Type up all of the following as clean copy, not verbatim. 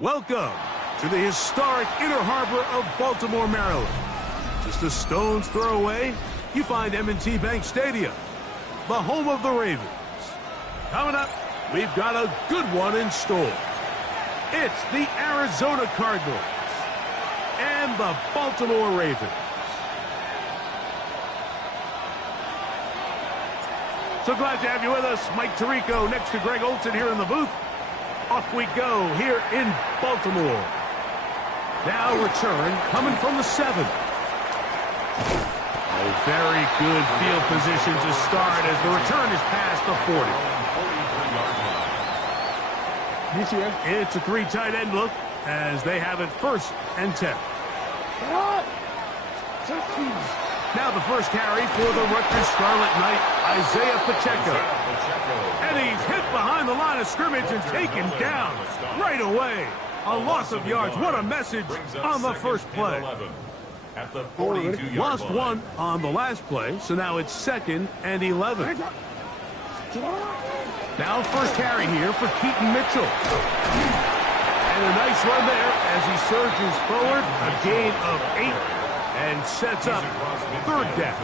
Welcome to the historic Inner Harbor of Baltimore, Maryland. Just a stone's throw away, you find M&T Bank Stadium, the home of the Ravens. Coming up, we've got a good one in store. It's the Arizona Cardinals and the Baltimore Ravens. So glad to have you with us. Mike Tirico next to Greg Olson here in the booth. Off we go here in Baltimore. Now return coming from the 7. A very good field position to start as the return is past the 40. It's a 3 tight end look as they have it 1st and 10. Now the first carry for the Rutgers Scarlet Knight, Isaiah Pacheco. And he's hit behind the line of scrimmage and taken down right away. A loss of yards. What a message on the first play. Lost 1 on the last play, so now it's 2nd and 11. Now first carry here for Keaton Mitchell. And a nice run there as he surges forward. A gain of 8 and sets up 3rd down.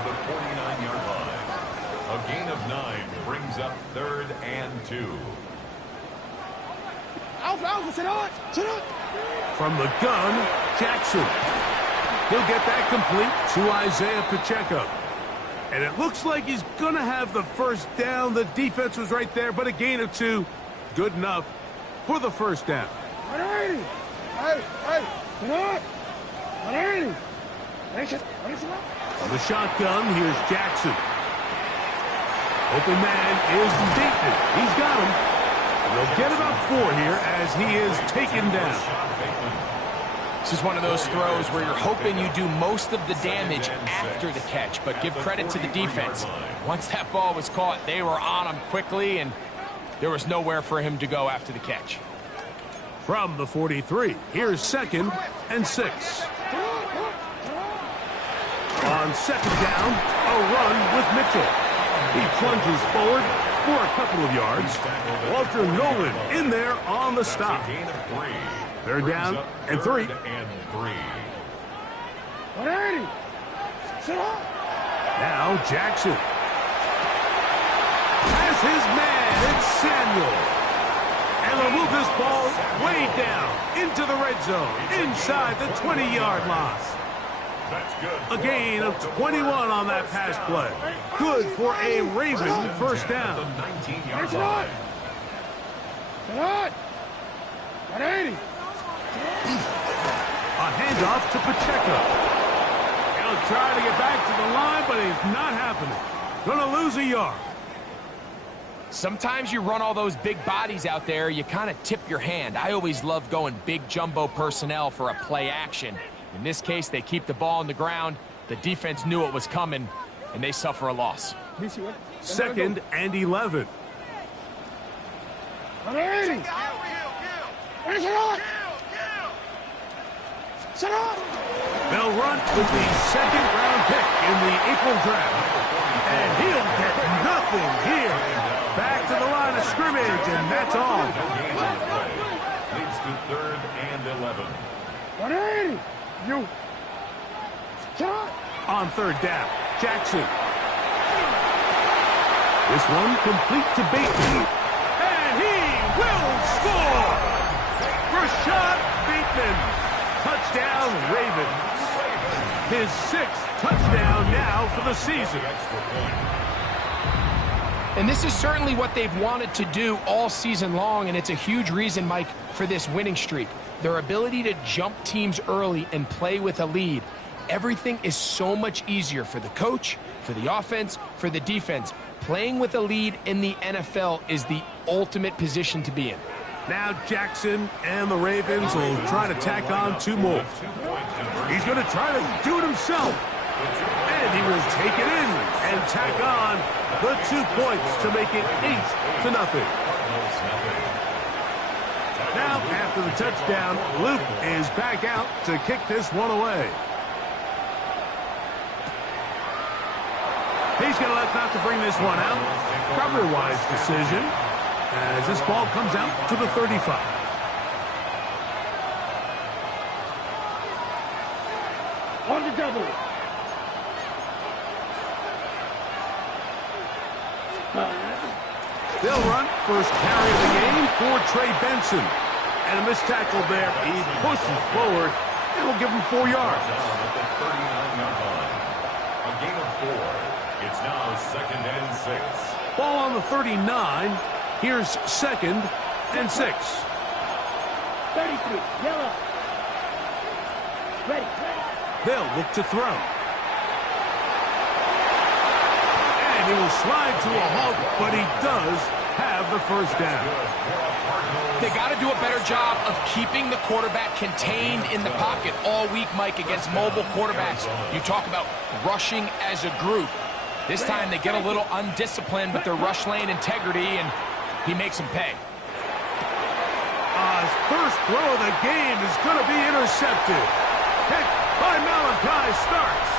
A gain of 9 brings up 3rd and 2. From the gun, Jackson. He'll get that complete to Isaiah Pacheco. And it looks like he's going to have the 1st down. The defense was right there, but a gain of 2. Good enough for the 1st down. On the shotgun, here's Jackson. Open man is Bateman. He's got him. And they'll get about 4 here as he is taken down. This is one of those throws where you're hoping you do most of the damage after the catch, but give credit to the defense. Once that ball was caught, they were on him quickly, and there was nowhere for him to go after the catch. From the 43, here's 2nd and 6. On 2nd down, a run with Mitchell. He plunges forward for a couple of yards. Walter Nolan in there on the stop. 3rd down and 3. Now Jackson has his man. It's Samuel. And they'll move this ball way down into the red zone, inside the 20-yard line. A gain of 21 on that pass play. Good for a Raven 1st down. A handoff to Pacheco. He'll try to get back to the line, but it's not happening. Gonna lose a yard. Sometimes you run all those big bodies out there, you kind of tip your hand. I always love going big jumbo personnel for a play action. In this case, they keep the ball on the ground. The defense knew it was coming, and they suffer a loss. 2nd and 11. They'll run with the 2nd-round pick in the April draft. And he'll get nothing here. Back to the line of scrimmage, and that's all. Leads to 3rd and 11. On 3rd down, Jackson. This one complete to Bateman. And he will score! Rashad Bateman. Touchdown, Ravens. His 6th touchdown now for the season. And this is certainly what they've wanted to do all season long, and it's a huge reason, Mike, for this winning streak. Their ability to jump teams early and play with a lead. Everything is so much easier for the coach, for the offense, for the defense. Playing with a lead in the NFL is the ultimate position to be in. Now Jackson and the Ravens will try to tack on 2 more. He's going to try to do it himself. And he will take it in and tack on the 2 points to make it 8-0. Now, after the touchdown, Luke is back out to kick this one away. He's going to elect not to bring this one out. Probably a wise decision as this ball comes out to the 35. They'll run first carry of the game for Trey Benson. And a missed tackle there. He pushes forward and will give him 4 yards. A gain of 4. It's now 2nd and 6. Ball on the 39. Here's 2nd and 6. 33, yellow. Ready. They'll look to throw. And he will slide to a halt, but he does have the first down. They got to do a better job of keeping the quarterback contained in the pocket all week, Mike, against mobile quarterbacks. You talk about rushing as a group. This time they get a little undisciplined with their rush lane integrity, and he makes them pay. His first throw of the game is going to be intercepted. Pick by Malachi starts.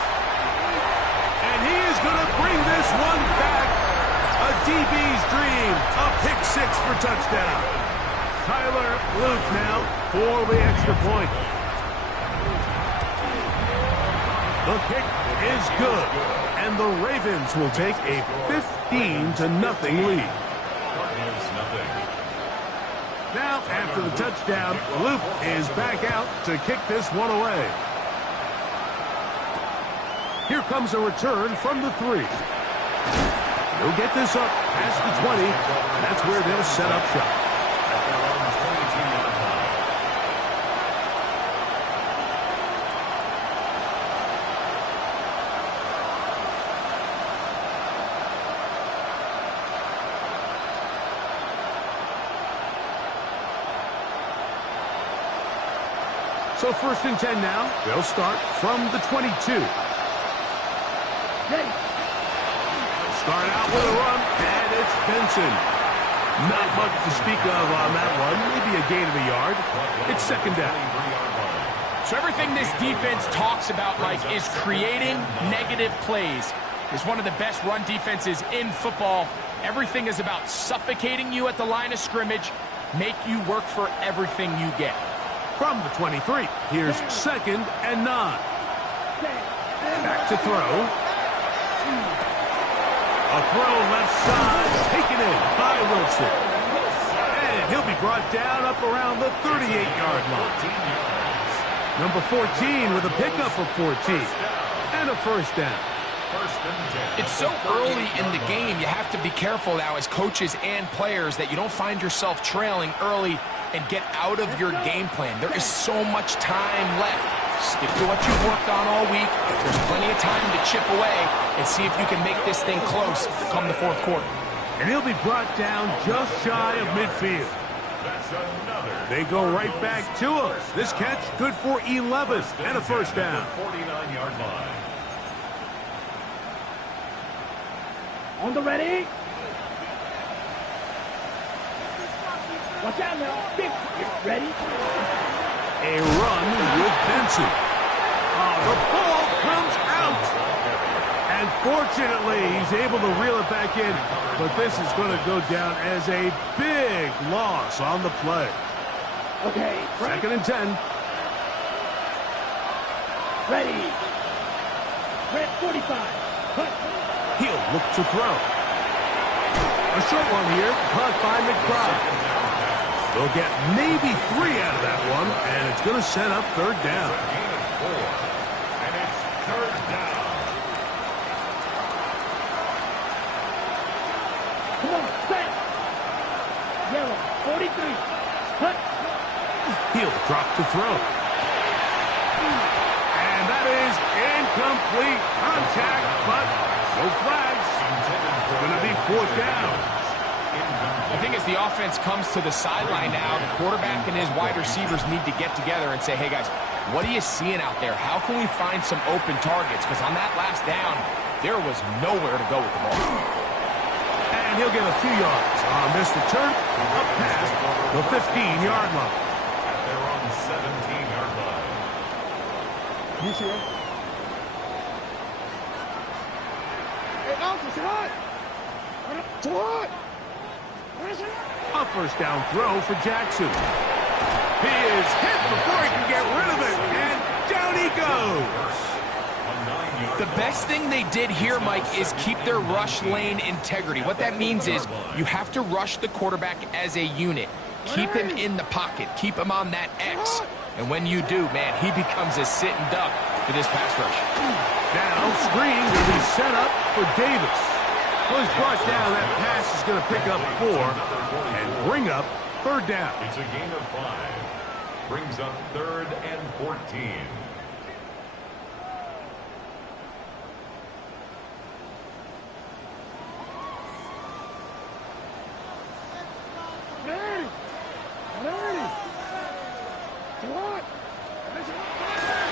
And he is going to bring this one back. A DB's dream. A pick 6 for touchdown. Tyler Luke now for the extra point. The kick is good. And the Ravens will take a 15-0 lead. Now, after the touchdown, Luke is back out to kick this one away. Here comes a return from the 3. They'll get this up past the 20. That's where they'll set up shop. So 1st and 10 now. They'll start from the 22. Ready. Start out with a run, and it's Benson. Not much to speak of on that one. Maybe a gain of a yard. It's 2nd down. So everything this defense talks about, Mike, is creating negative plays. It's one of the best run defenses in football. Everything is about suffocating you at the line of scrimmage, make you work for everything you get. From the 23, here's 2nd and 9. Back to throw. A throw left side, taken in by Wilson. And he'll be brought down up around the 38-yard line. Number 14 with a pickup of 14. And a first down. It's so early in the game, you have to be careful now as coaches and players that you don't find yourself trailing early and get out of your game plan. There is so much time left. Stick to what you've worked on all week. There's plenty of time to chip away and see if you can make this thing close come the 4th quarter. And he'll be brought down just shy of midfield. They go right back to him. This catch good for 11 and a first down. 49-yard line. On the ready. Watch out now. Big. Ready. A run with Benson. Oh, the ball comes out. And fortunately, he's able to reel it back in. But this is going to go down as a big loss on the play. Okay. 2nd and 10. Ready. Red 45. Cut. He'll look to throw. A short one here, caught by McBride. They'll get maybe 3 out of that one, and it's going to set up 3rd down. And it's 3rd down. Come on, set. Yellow 43. Cut. He'll drop to throw. And that is incomplete contact, but no flags. It's going to be 4th down. I think as the offense comes to the sideline now, the quarterback and his wide receivers need to get together and say, hey, guys, what are you seeing out there? How can we find some open targets? Because on that last down, there was nowhere to go with the ball. And he'll get a few yards on this return up past the 15-yard line. They're on the 17-yard line. You see it? Hey, Alpha, what? What? A first down throw for Jackson. He is hit before he can get rid of it, and down he goes. The best thing they did here, Mike, is keep their rush lane integrity. What that means is you have to rush the quarterback as a unit. Keep him in the pocket. Keep him on that X. And when you do, man, he becomes a sitting duck for this pass rush. Now, screen will be set up for Davis. Well, he's brought down. That pass is going to pick up 4 and bring up 3rd down. It's a gain of 5. Brings up 3rd and 14.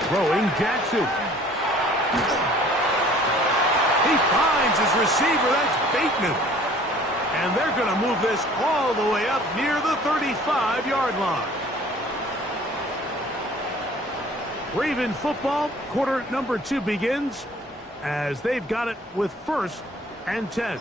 Throwing Jackson. He finds his receiver. That's Bateman. And they're going to move this all the way up near the 35-yard line. Raven football, quarter number 2 begins as they've got it with 1st and 10.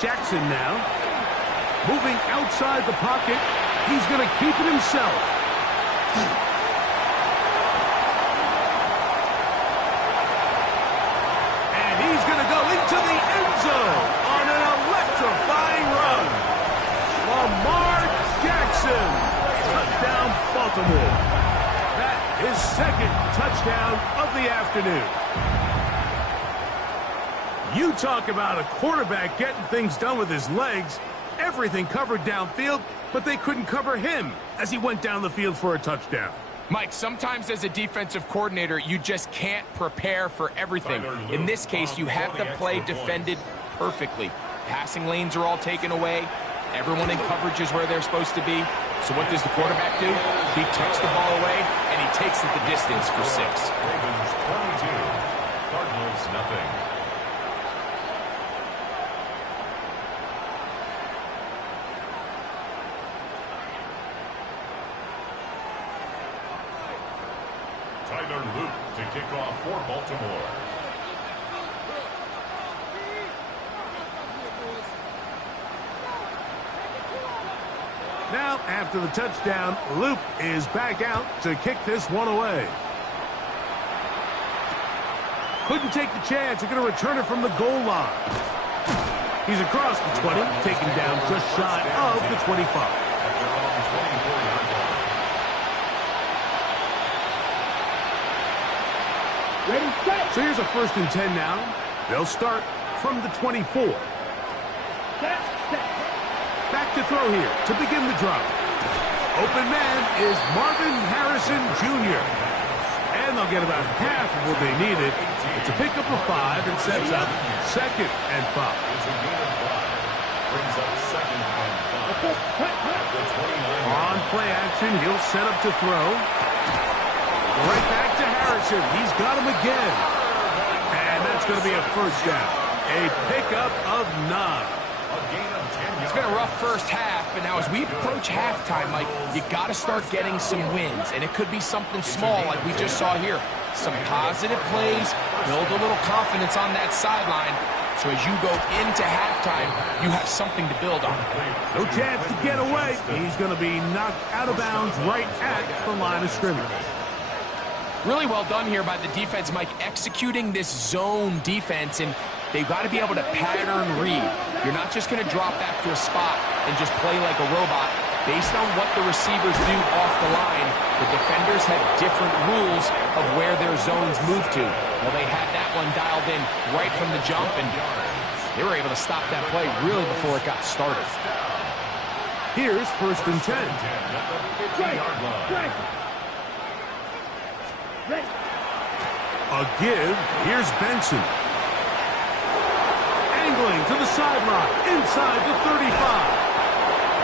Jackson now moving outside the pocket. He's going to keep it himself. And he's going to go into the end zone on an electrifying run. Lamar Jackson, touchdown Baltimore. That is 2nd touchdown of the afternoon. You talk about a quarterback getting things done with his legs. Everything covered downfield, but they couldn't cover him as he went down the field for a touchdown. Mike, sometimes as a defensive coordinator, you just can't prepare for everything. In this case, you have the play defended perfectly. Passing lanes are all taken away. Everyone in coverage is where they're supposed to be. So what does the quarterback do? He tucks the ball away, and he takes it the distance for 6. Ravens 22, Cardinals nothing. Luke to kick off for Baltimore. Now, after the touchdown, Luke is back out to kick this one away. Couldn't take the chance. They're going to return it from the goal line. He's across the 20, taken down just shy of the 25. So here's a 1st and 10 now. They'll start from the 24. Back to throw here to begin the drive. Open man is Marvin Harrison Jr. And they'll get about half of what they needed. It's a pickup of 5 and sets up 2nd and 5. It's a gain of 5. Brings up 2nd and 5. On play action, he'll set up to throw. Right back to Harrison. He's got him again. And that's going to be a 1st down. A pickup of 9. It's been a rough first half, but now as we approach halftime, Mike, you got to start getting some wins. And it could be something small like we just saw here. Some positive plays, build a little confidence on that sideline. So as you go into halftime, you have something to build on. No chance to get away. He's going to be knocked out of bounds right at the line of scrimmage. Really well done here by the defense, Mike, executing this zone defense, and they've got to be able to pattern read. You're not just going to drop back to a spot and just play like a robot. Based on what the receivers do off the line, the defenders have different rules of where their zones move to. Well, they had that one dialed in right from the jump, and they were able to stop that play really before it got started. Here's 1st and 10. A give. Here's Benson. Angling to the sideline. Inside the 35.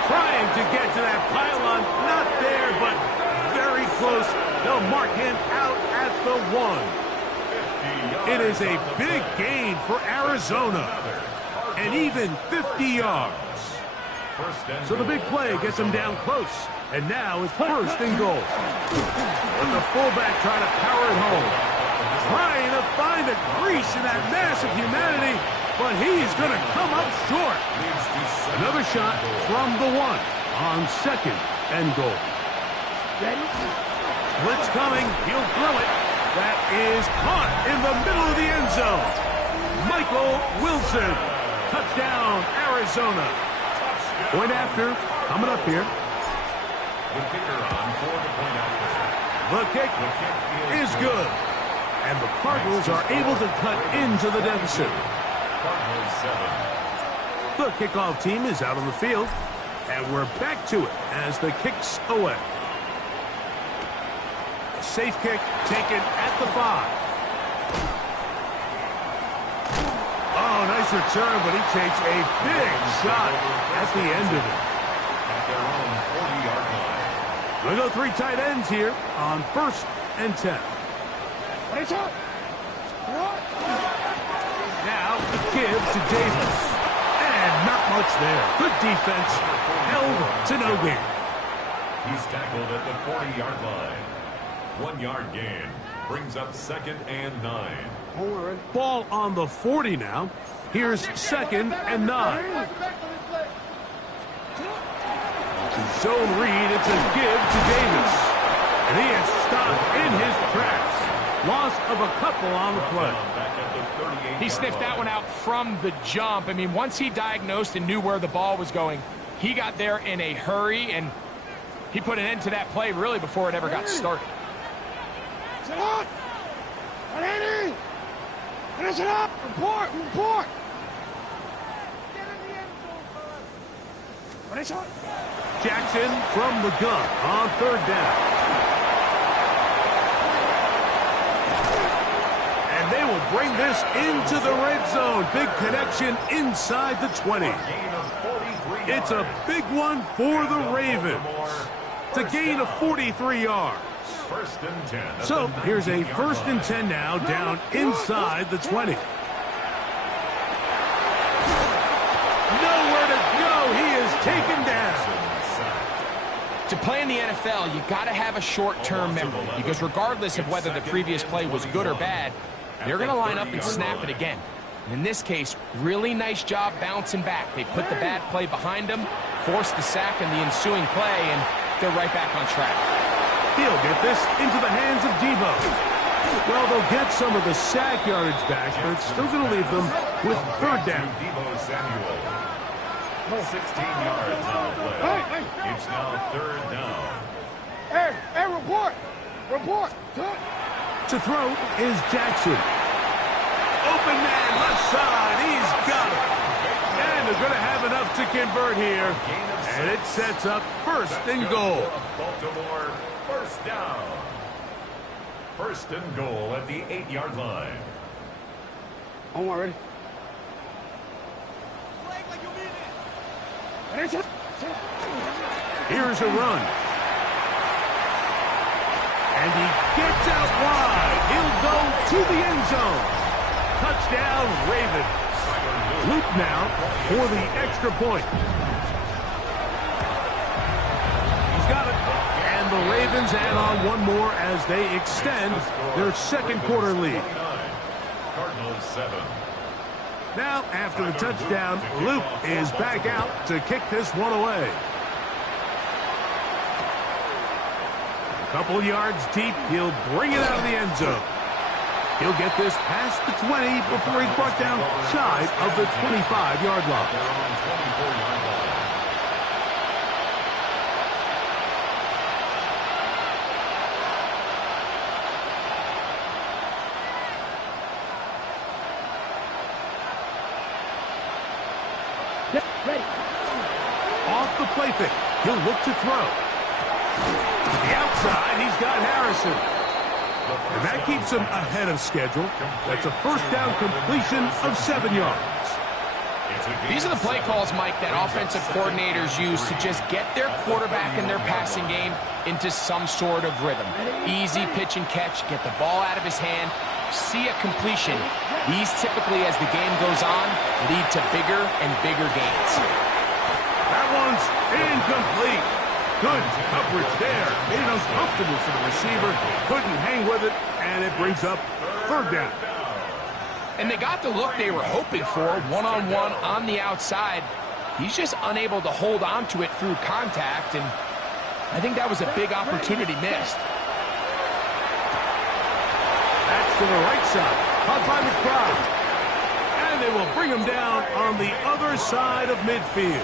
Trying to get to that pylon. Not there, but very close. They'll mark him out at the 1. It is a big gain for Arizona. and even 50 yards. So the big play gets him down close, and now it's first and goal. But the fullback trying to power it home. Trying to find a crease in that mass of humanity, but he's going to come up short. Another shot from the 1 on second and goal. Blitz coming. He'll throw it. That is caught in the middle of the end zone. Michael Wilson. Touchdown, Arizona. Point after coming up here. The kicker on for the point after. The kick is good. And the Cardinals are able to cut into the deficit. Cardinals 7. The kickoff team is out on the field. And we're back to it as the kick's away. A safe kick taken at the 5. Oh, nice return, but he takes a big shot at the end of it. At their own 40-yard line. We'll go 3 tight ends here on first and 10. Now, give to Davis. And not much there. Good defense. Held to no gain. He's tackled at the 40-yard line. 1 yard gain. Brings up second and 9. Ball on the 40 now. Here's second and 9. Zone read. It's a give to Davis. And he is stopped in his tracks. Loss of a couple on the play. He sniffed that one out from the jump. I mean, once he diagnosed and knew where the ball was going, he got there in a hurry, and he put an end to that play really before it ever got started. Finish it up! Report! Report! Jackson from the gun on third down. And they will bring this into the red zone. Big connection inside the 20. It's a big one for the Ravens. It's a gain of 43 yards. First and 10. So here's a first and 10 now down inside the 20. Nowhere to go. He is taken down. To play in the NFL, you got to have a short-term memory, because regardless of whether the previous play was good or bad, they're going to line up and snap it again. And in this case, really nice job bouncing back. They put the bad play behind them, forced the sack in the ensuing play, and they're right back on track. He'll get this into the hands of Debo. Well, they'll get some of the sack yardage back, but it's still going to leave them with third down. Debo Samuel. 16 yards on the play. It's now third down. Hey, report! Report! To throw is Jackson. Open man, left side. He's got it. And they're going to have enough to convert here. And it sets up first and goal. Baltimore, first down. First and goal at the 8-yard line. I'm already. Here's a run. And he gets out wide. He'll go to the end zone. Touchdown, Ravens. Loop now for the extra point. He's got it. And the Ravens add on one more as they extend their second quarter lead. Cardinals 7. Now, after the touchdown, Loop is back out to kick this one away. A couple yards deep, he'll bring it out of the end zone. He'll get this past the 20 before he's brought down shy of the 25-yard line. Ready. Off the play fake, he'll look to throw. To the outside, he's got Harrison. And that keeps him ahead of schedule. That's a first down completion of 7 yards. These are the play calls, Mike, that offensive coordinators use to just get their quarterback and their passing game into some sort of rhythm. Easy pitch and catch, get the ball out of his hand, see a completion. These typically, as the game goes on, lead to bigger and bigger gains. That one's incomplete. Good coverage there. Made it uncomfortable for the receiver. Couldn't hang with it, and it brings up third down. And they got the look they were hoping for, one-on-one on the outside. He's just unable to hold on to it through contact, and I think that was a big opportunity missed. That's to the right side. Caught by McBride. And they will bring him down on the other side of midfield.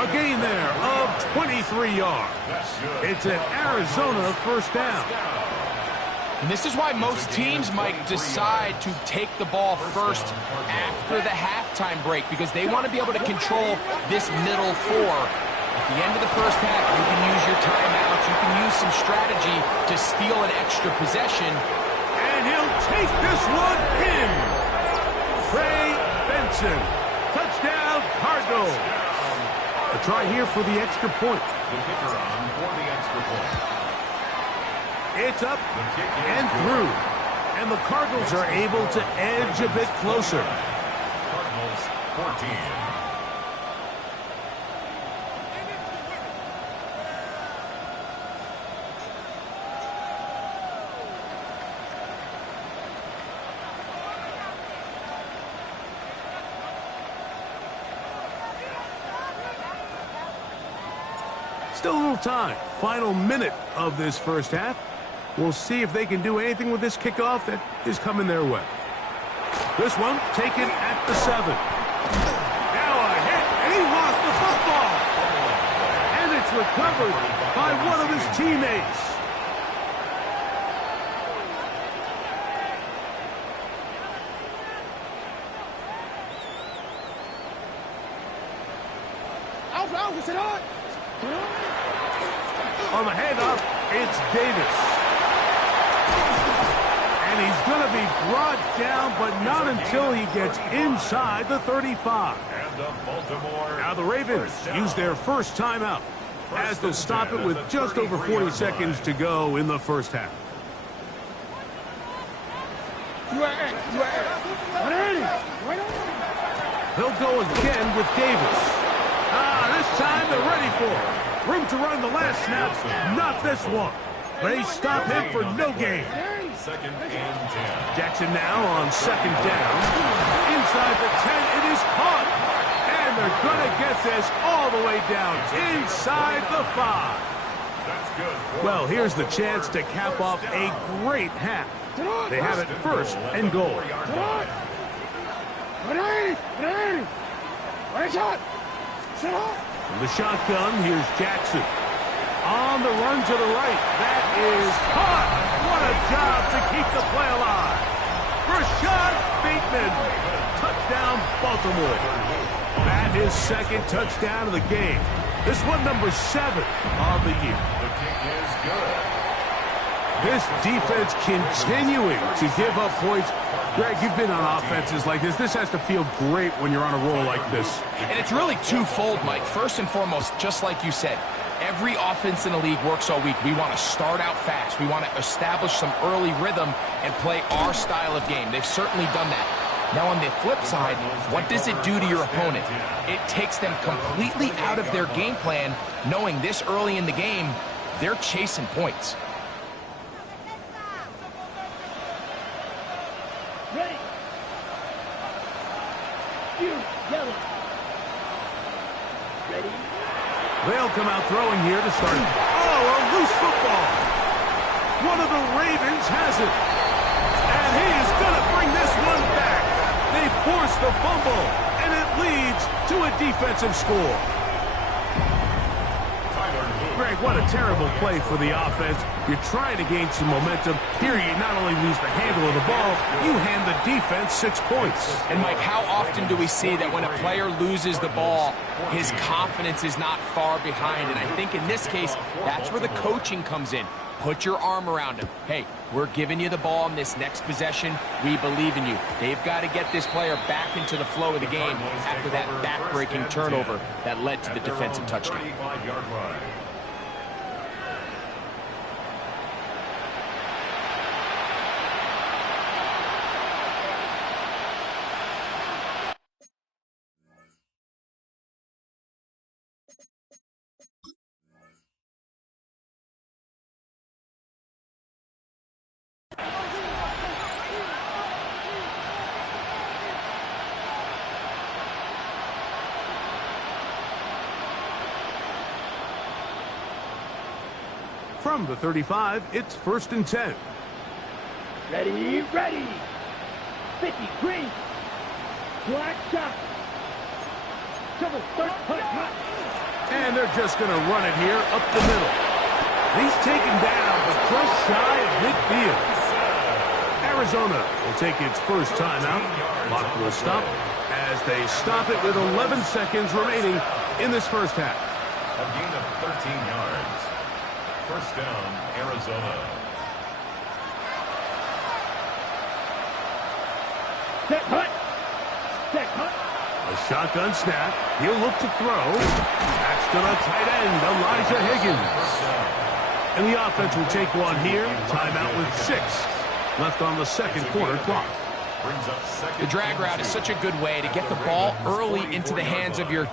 A gain there of 23 yards. It's an Arizona first down. And this is why most teams might decide to take the ball first after the halftime break, because they want to be able to control this middle four. At the end of the first half, you can use your timeouts, you can use some strategy to steal an extra possession. And he'll take this one in. Trey Benson. Touchdown, Cardinals. A try here for the extra point. The kicker on for the extra point. It's up and through. And the Cardinals are able to edge a bit closer. Cardinals 14. Still a little time. Final minute of this first half. We'll see if they can do anything with this kickoff that is coming their way. This one taken at the 7. Now a hit, and he lost the football. And it's recovered by one of his teammates. Alpha, sit on. On the handoff, it's Davis. And he's going to be brought down, but not until he gets inside the 35. And the Baltimore. Now the Ravens use their first timeout as they'll stop it with just over 40 seconds to go in the first half. He'll go again with Davis. This time they're ready for it. Room to run the last snap, not this one. They stop him for no gain. Second and 10. Jackson now on second down. Inside the 10, it is caught. And they're going to get this all the way down inside the 5. That's good. Well, here's the chance to cap off a great half. They have it first and goal. From the shotgun, here's Jackson. On the run to the right. That is caught. What a job to keep the play alive. Rashad Bateman. Touchdown, Baltimore. That is second touchdown of the game. This one number 7 of the year. The kick is good. This defense continuing to give up points. Greg, you've been on offenses like this. This has to feel great when you're on a roll like this. And it's really twofold, Mike. First and foremost, just like you said, every offense in the league works all week. We want to start out fast. We want to establish some early rhythm and play our style of game. They've certainly done that. Now, on the flip side, what does it do to your opponent? It takes them completely out of their game plan, knowing this early in the game, they're chasing points. Ready. You, yellow. Ready. They'll come out throwing here to start. Oh, a loose football. One of the Ravens has it. And he's going to bring this one back. They force the fumble, and it leads to a defensive score. Greg, what a terrible play for the offense. You're trying to gain some momentum. Here you not only lose the handle of the ball, you hand the defense 6 points. And, Mike, how often do we see that when a player loses the ball, his confidence is not far behind? And I think in this case, that's where the coaching comes in. Put your arm around him. Hey, we're giving you the ball in this next possession. We believe in you. They've got to get this player back into the flow of the game after that back-breaking turnover that led to the defensive touchdown. From the 35, it's 1st and 10. Ready, ready. 50, green. Black shot. Double, third, hut. And they're just going to run it here up the middle. He's taken down, but just shy of midfield. Arizona will take its first timeout. Clock will stop as they stop it with 11 seconds remaining in this first half. A gain of 13 yards. First down, Arizona. Set hut. Set hut. A shotgun snap. He'll look to throw. That's to the tight end, Elijah Higgins. And the offense will take one here. Timeout with 6 left on the second quarter clock. Brings up second. The drag route is such a good way to get the ball early into the hands of your